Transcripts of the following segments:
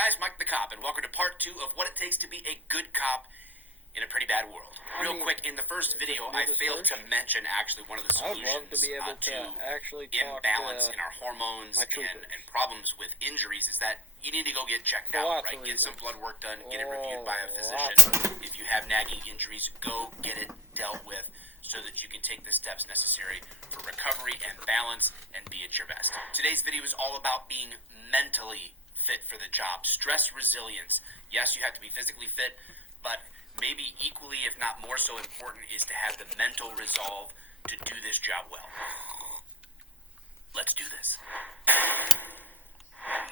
guys, Mike the Cop, and welcome to part 2 of what it takes to be a good cop in a pretty bad world. Real quick, in the first video, I failed to mention actually one of the solutions I would love to be able to actually imbalance in our hormones and problems with injuries is that you need to go get checked out, right? Get some blood work done, get it reviewed by a physician. If you have nagging injuries, go get it dealt with so that you can take the steps necessary for recovery and balance and be at your best. Today's video is all about being mentally fit for the job. Stress resilience. Yes, you have to be physically fit, but maybe equally, if not more so important, is to have the mental resolve to do this job well. Let's do this.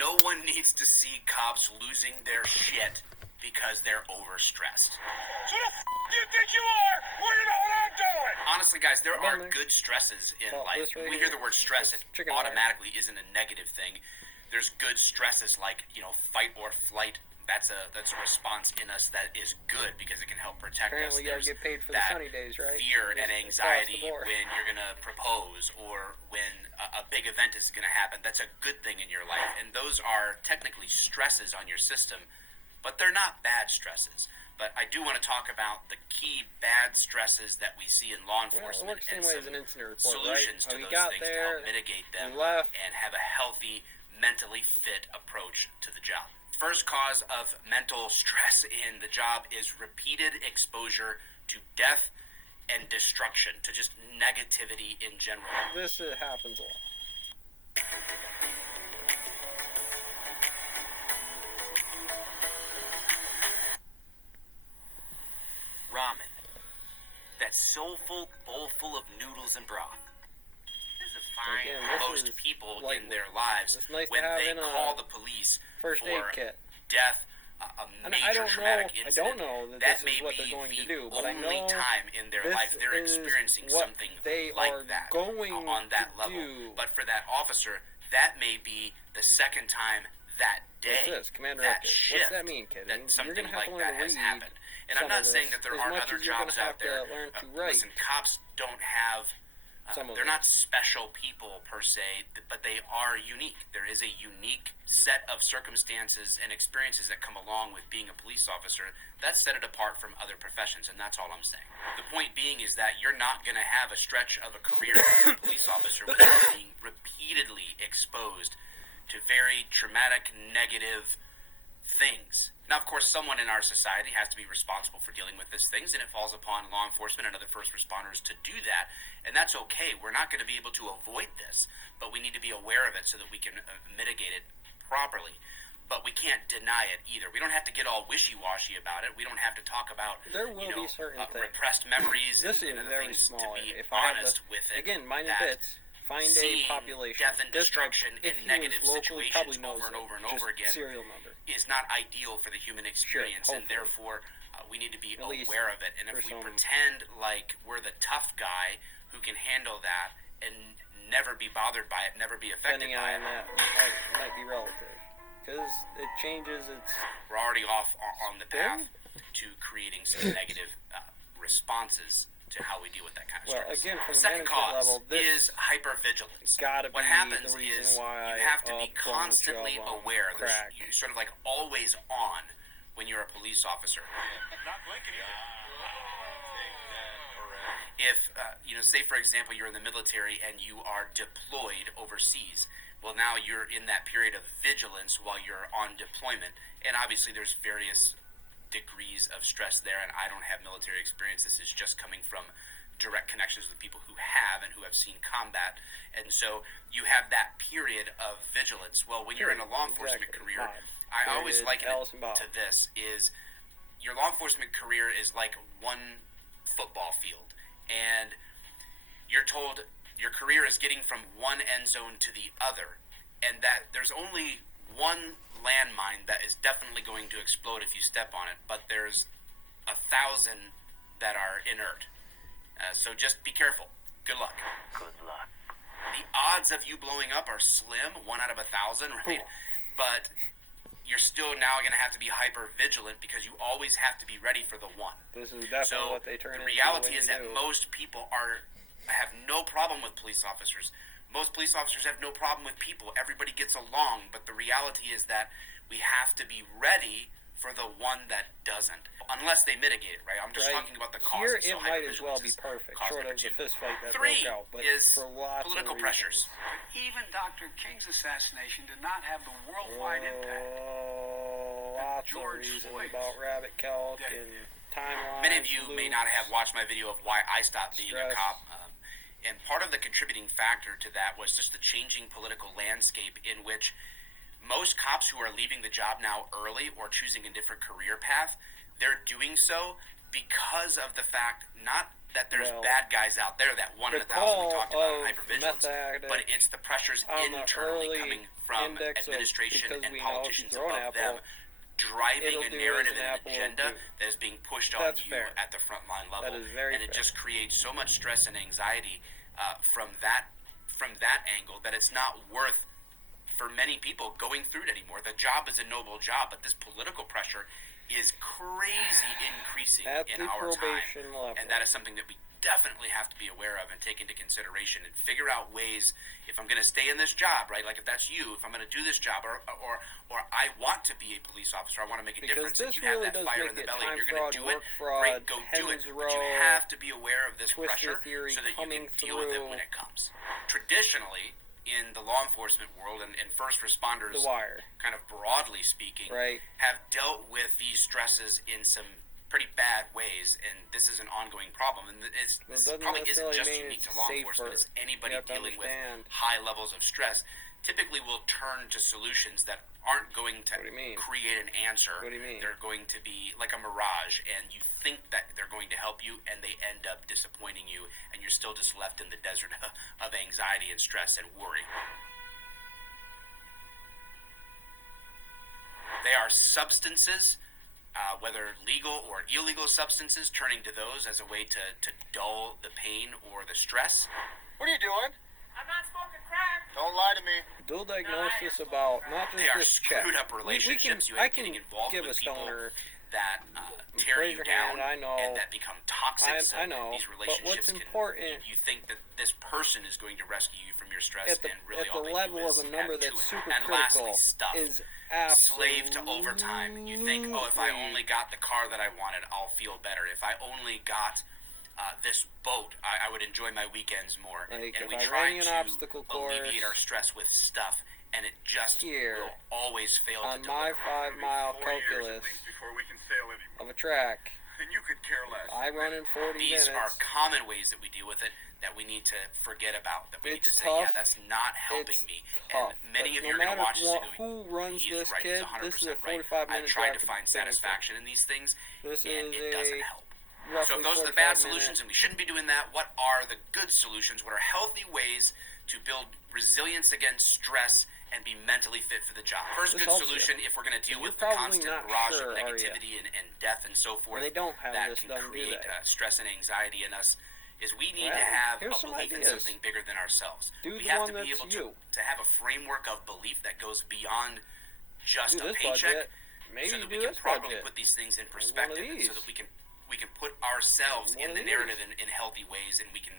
No one needs to see cops losing their shit because they're overstressed. Who the f*** you think you are? Well, you know what I'm doing! Honestly, guys, there are good stresses in life. When we hear the word stress, it automatically isn't a negative thing. There's good stresses like, fight or flight. That's a response in us that is good because it can help protect us. You gotta get paid for the sunny days, right? Fear and anxiety when you're gonna propose or when a big event is gonna happen. That's a good thing in your life, and those are technically stresses on your system, but they're not bad stresses. But I do want to talk about the key bad stresses that we see in law enforcement and some solutions to those things to help mitigate them and have a healthy, mentally fit approach to the job. First cause of mental stress in the job is repeated exposure to death and destruction, to just negativity in general. This happens a lot. Ramen. That soulful bowl full of noodles and broth. Most people in their lives, when they call the police for death, a major traumatic incident, that may be the only time in their life they're experiencing something like that on that level. But for that officer, that may be the second time that day, that shift, what's that mean, kid? that something like that has happened. And I'm not saying that there aren't other jobs out there. Listen, cops don't have... they're not special people per se, but they are unique. There is a unique set of circumstances and experiences that come along with being a police officer that set it apart from other professions, and that's all I'm saying. The point being is that you're not going to have a stretch of a career as a police officer without being repeatedly exposed to very traumatic, negative things. Now, of course, someone in our society has to be responsible for dealing with these things, and it falls upon law enforcement and other first responders to do that, and that's okay. We're not going to be able to avoid this, but we need to be aware of it so that we can mitigate it properly. But we can't deny it either. We don't have to get all wishy-washy about it. We don't have to talk about repressed memories and other things to be honest with it. Again, minor bits. Find a population. Death and destruction in negative situations over and over and over again is not ideal for the human experience, and therefore we need to be aware of it. And if we pretend like we're the tough guy who can handle that and never be bothered by it, never be affected by it, that might be relative because it changes. We're already off on the path to creating some negative responses to how we deal with that kind of stress. Again, from the second cause level, is hypervigilance. What happens is you have to be constantly aware. You're sort of like always on when you're a police officer. Not blinking either. If, say for example, you're in the military and you are deployed overseas, well, now you're in that period of vigilance while you're on deployment, and obviously there's various degrees of stress there, and I don't have military experience. This is just coming from direct connections with people who have and who have seen combat, and so you have that period of vigilance. Well, when you're in a law enforcement career, I always liken it to this, is your law enforcement career is like one football field, and you're told your career is getting from one end zone to the other, and that there's only one landmine that is definitely going to explode if you step on it, but there's 1,000 that are inert. So just be careful. Good luck. Good luck. The odds of you blowing up are slim, 1 out of 1,000, right? But you're still now going to have to be hyper vigilant because you always have to be ready for the one. This is definitely what they turn into. The reality is that most people have no problem with police officers. Most police officers have no problem with people. Everybody gets along. But the reality is that we have to be ready for the one that doesn't, unless they mitigate it, right? I'm just talking about the causes. Here, it might as well be perfect, short of the fist fight that broke out. But is for lots political of pressures. Even Dr. King's assassination did not have the worldwide impact. Lots George of reasons Floyd. about rabbit kelp and timelines. Many of you may not have watched my video of why I stopped being a cop. And part of the contributing factor to that was just the changing political landscape in which most cops who are leaving the job now early or choosing a different career path, they're doing so because of the fact not that there's bad guys out there that 1 in 1,000 we talked about in hypervigilance, but it's the pressures internally coming from administration and politicians above them driving a narrative and an agenda that is being pushed on you at the frontline level. And it just creates so much stress and anxiety from that angle that it's not worth for many people going through it anymore. The job is a noble job, but this political pressure is crazy increasing in our time. And that is something that we definitely have to be aware of and take into consideration and figure out ways, if I'm going to stay in this job, right? Like if that's you, if I'm going to do this job, or I want to be a police officer, I want to make a difference, and you have that fire in the belly and you're going to do it, great, go do it. But you have to be aware of this pressure so that you can deal with it when it comes. Traditionally, in the law enforcement world and first responders, kind of broadly speaking, have dealt with these stresses in some pretty bad ways, and this is an ongoing problem. And this probably isn't just unique to law enforcement. It's anybody dealing with high levels of stress. Typically will turn to solutions that aren't going to create an answer. They're going to be like a mirage, and you think that they're going to help you, and they end up disappointing you, and you're still just left in the desert of anxiety and stress and worry. They are substances, whether legal or illegal substances, turning to those as a way to dull the pain or the stress. What are you doing? I'm not smoking crack. Don't lie to me. Dual diagnosis about not just they are this check. screwed up relationships. I can getting involved give with a people stoner that tear raise you your down hand, I know. and that become toxic. I know. These But what's relationships important, you think that this person is going to rescue you from your stress, at the, and really at all the they level do of is a number add that's to it. super And critical, lastly, stuff. is Slave to overtime. You think, oh, if I only got the car that I wanted, I'll feel better. If I only got this boat, I would enjoy my weekends more. Like and if we I try ran an to obstacle course alleviate our stress with stuff, and it just here, will always fail on to my deliver. 5-mile 4 years calculus at least before we can sail anymore. of a track, And you could care less. I run in 40 These minutes. are common ways that we deal with it that we need to forget about. That we need to It's say, tough. yeah, that's not helping It's me. tough. And many But of you no are going to matter watch this what, and go, who runs he is this right, kid, he's 100% this is a right. 45-minute I've tried to drive find from Phoenix. satisfaction in these things, This and is it doesn't help. roughly So if those are the bad 45 solutions, minute- and we shouldn't be doing that, what are the good solutions? What are healthy ways to build resilience against stress and be mentally fit for the job? First This good helps solution, you. if we're going to deal You're with the probably constant not barrage sure, of are you? negativity and death and so forth, they don't have that this can done, do create they? Stress and anxiety in us, is we need Well, to have a here's some belief in ideas. something bigger than ourselves. Do We the have one to be that's able you. to have a framework of belief that goes beyond just Do a this paycheck, budget. Maybe so that do we can this properly budget. put these things in One of perspective, and these. so that we can put ourselves One in of the these. narrative in healthy ways, and we can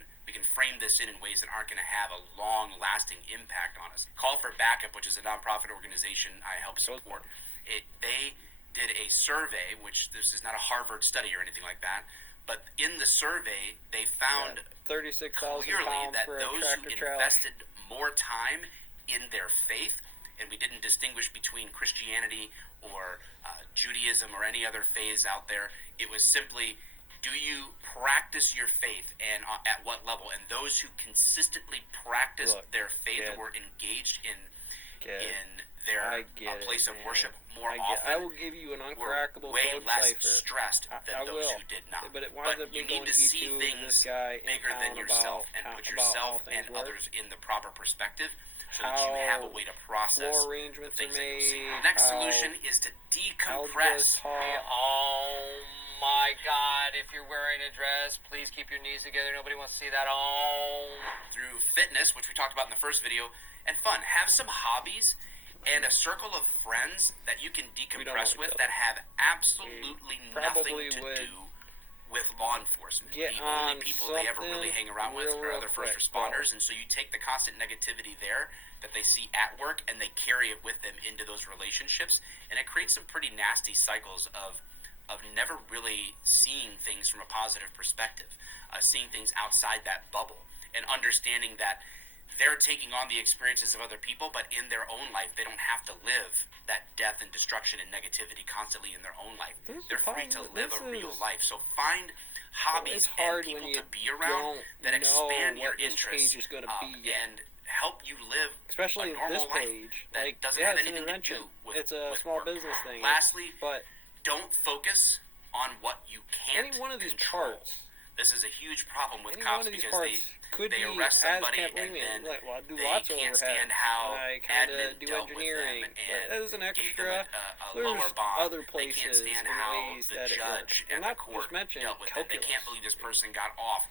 frame this in ways that aren't going to have a long-lasting impact on us. Call for Backup, which is a nonprofit organization I help support. They did a survey, which this is not a Harvard study or anything like that, but in the survey they found 36,000 clearly pounds that for a those tractor who trailer. invested more time in their faith, and we didn't distinguish between Christianity or Judaism or any other faiths out there. It was simply, do you practice your faith, and at what level? And those who consistently practiced Look, their faith kid. and were engaged in Kid, their I get place it, of man. worship more I often, will give you an were uncrackable way code less cipher. stressed than I those will. who did not. But it winds up you being need to going see E2 things this guy in bigger than town yourself and about put how yourself things and work. others in the proper perspective, so that you have a way to process floor the arrangements things are that you'll see. made, The next how solution is to algebras decompress taught. Oh my God, if you're wearing a dress, please keep your knees together. Nobody wants to see that. Oh. through fitness, which we talked about in the first video, and fun. Have some hobbies and a circle of friends that you can decompress know with each other. that have absolutely We probably nothing to would do with law enforcement. Get the only on people they ever really hang around with real, are real other first quick, responders, and so you take the constant negativity there that they see at work and they carry it with them into those relationships, and it creates some pretty nasty cycles of never really seeing things from a positive perspective, seeing things outside that bubble, and understanding that they're taking on the experiences of other people, but in their own life, they don't have to live that death and destruction and negativity constantly in their own life. They're free to live a real life. So find hobbies and people to be around that expand your interests and help you live especially a normal this page. life that Like, doesn't have anything to do with it's a with small work. business thing. Lastly, but don't focus on what you can't any one of these control. parts. This is a huge problem with Any cops one of these because parts could they be arrest as somebody and Kathleen, then like, well, I do they lots of can't overhead. stand how I kind admin of do dealt with engineering, them but and as an gave extra, them a there's lower bond. other They can't places stand and how ways the that it works. judge And and the not court just mention dealt with it. They calculus. can't believe this person got off.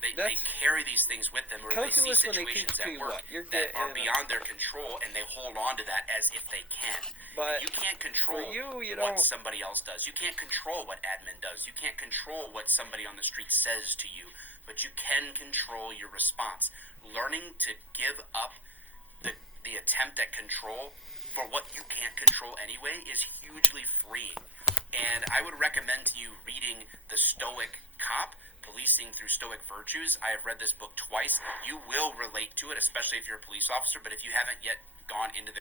They That's- carry these things with them, or they see calculus when they situations teach at you work what? You're that are getting- beyond their control, and they hold on to that as if they can. But you can't control for you what don't. somebody else does. You can't control what admin does. You can't control what somebody on the street says to you, but you can control your response. Learning to give up the attempt at control for what you can't control anyway is hugely freeing. And I would recommend to you reading The Stoic Cop, Policing Through Stoic Virtues. I have read this book twice. You will relate to it, especially if you're a police officer, but if you haven't yet gone into the